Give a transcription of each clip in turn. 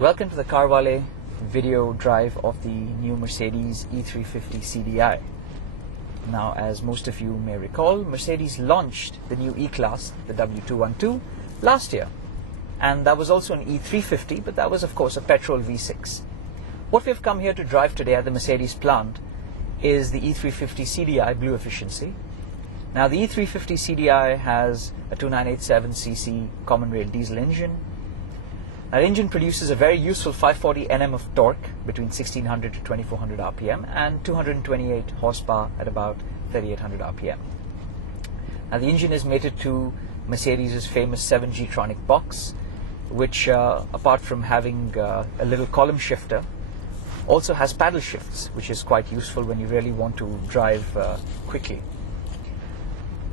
Welcome to the CarWale video drive of the new Mercedes E350 CDI. Now, as most of you may recall, Mercedes launched the new E-Class, the W212, last year. And that was also an E350, but that was of course a petrol V6. What we've come here to drive today at the Mercedes plant is the E350 CDI Blue Efficiency. Now, the E350 CDI has a 2987cc common rail diesel engine. That engine produces a very useful 540 Nm of torque between 1600 to 2400 RPM and 228 horsepower at about 3800 RPM. Now, the engine is mated to Mercedes' famous 7G-tronic box, which apart from having a little column shifter, also has paddle shifts, which is quite useful when you really want to drive quickly.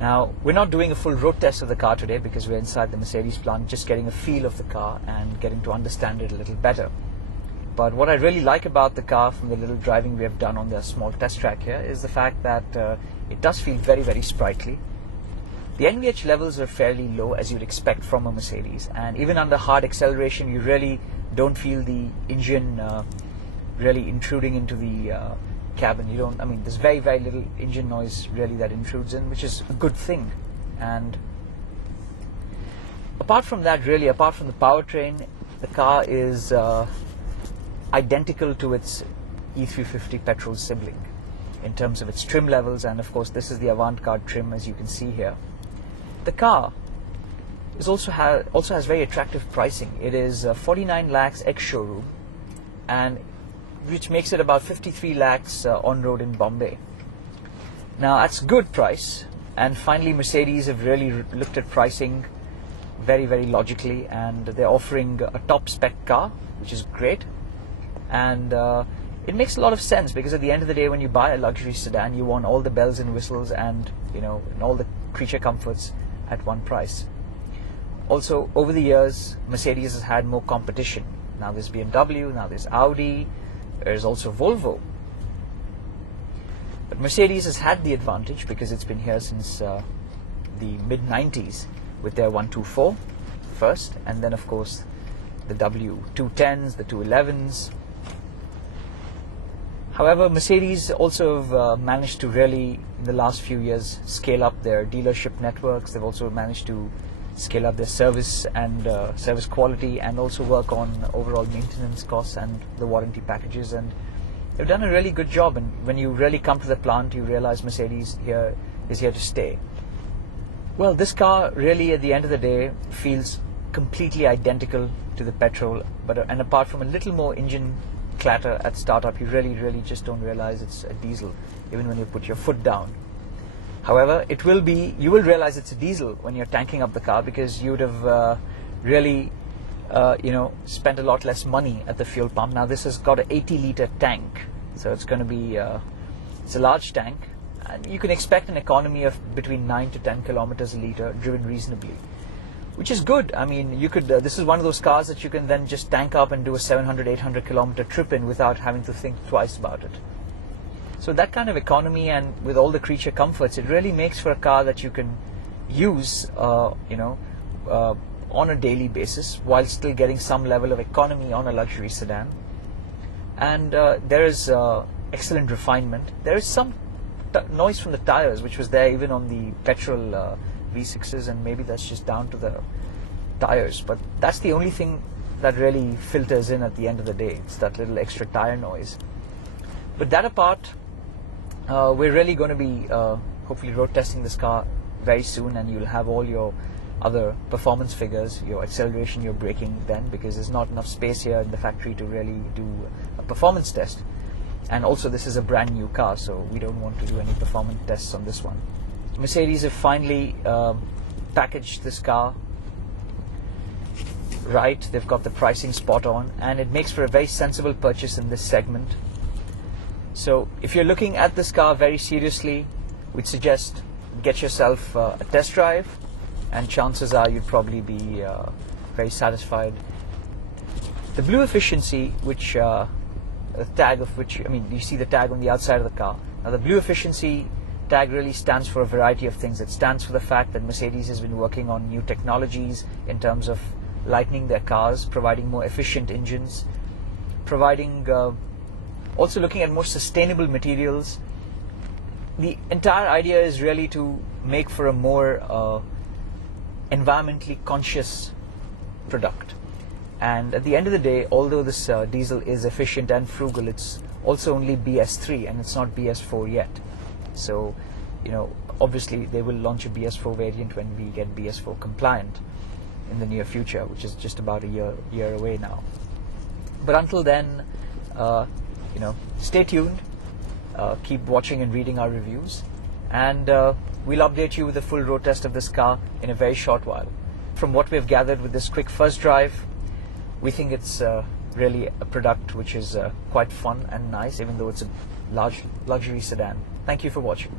Now, we're not doing a full road test of the car today because we're inside the Mercedes plant, just getting a feel of the car and getting to understand it a little better. But what I really like about the car from the little driving we have done on the small test track here is the fact that it does feel very, very sprightly. The NVH levels are fairly low, as you'd expect from a Mercedes, and even under hard acceleration you really don't feel the engine really intruding into the cabin. There's very, very little engine noise really that intrudes in, which is a good thing. And apart from that, really, apart from the powertrain, the car is identical to its E350 petrol sibling in terms of its trim levels, and of course this is the avant-garde trim, as you can see here. The car is also has very attractive pricing. It is 49 lakhs ex-showroom, and which makes it about 53 lakhs on road in Bombay. Now, that's good price, and finally Mercedes have really looked at pricing very, very logically, and they're offering a top spec car, which is great. And it makes a lot of sense, because at the end of the day, when you buy a luxury sedan, you want all the bells and whistles and and all the creature comforts at one price. Also, over the years, Mercedes has had more competition. Now there's BMW, now there's Audi, there's also Volvo. But Mercedes has had the advantage because it's been here since the mid-90s with their 124 first, and then of course the W210s, the 211s. However, Mercedes also have managed to really, in the last few years, scale up their dealership networks. They've also managed to scale up their service and service quality, and also work on overall maintenance costs and the warranty packages, and they've done a really good job. And when you really come to the plant, you realize Mercedes is here to stay. Well, this car really, at the end of the day, feels completely identical to the petrol, and apart from a little more engine clatter at startup, you really just don't realize it's a diesel, even when you put your foot down. However, you will realize it's a diesel when you're tanking up the car, because you would have really spent a lot less money at the fuel pump. Now, this has got an 80-liter tank, so it's going to be it's a large tank, and you can expect an economy of between 9 to 10 kilometers a liter driven reasonably, which is good. I mean, you could this is one of those cars that you can then just tank up and do a 700-800 kilometer trip in without having to think twice about it. So that kind of economy, and with all the creature comforts, it really makes for a car that you can use on a daily basis while still getting some level of economy on a luxury sedan. And there is excellent refinement. There is some noise from the tires, which was there even on the petrol V6s, and maybe that's just down to the tires, but that's the only thing that really filters in at the end of the day. It's that little extra tire noise. But that apart, we're really going to be hopefully road testing this car very soon, and you'll have all your other performance figures, your acceleration, your braking then, because there's not enough space here in the factory to really do a performance test. And also, this is a brand new car, so we don't want to do any performance tests on this one. Mercedes have finally packaged this car right. They've got the pricing spot on, and it makes for a very sensible purchase in this segment. So if you're looking at this car very seriously, we'd suggest get yourself a test drive, and chances are you'd probably be very satisfied. The Blue Efficiency, which a tag of which, you see the tag on the outside of the car. Now, the Blue Efficiency tag really stands for a variety of things. It stands for the fact that Mercedes has been working on new technologies in terms of lightening their cars, providing more efficient engines, providing also looking at more sustainable materials. The entire idea is really to make for a more environmentally conscious product. And at the end of the day, although this diesel is efficient and frugal, it's also only BS3 and it's not BS4 yet. So, you know, obviously they will launch a BS4 variant when we get BS4 compliant in the near future, which is just about a year away now. But until then, you know, stay tuned, keep watching and reading our reviews, and we'll update you with the full road test of this car in a very short while. From what we've gathered with this quick first drive, we think it's really a product which is quite fun and nice, even though it's a large luxury sedan. Thank you for watching.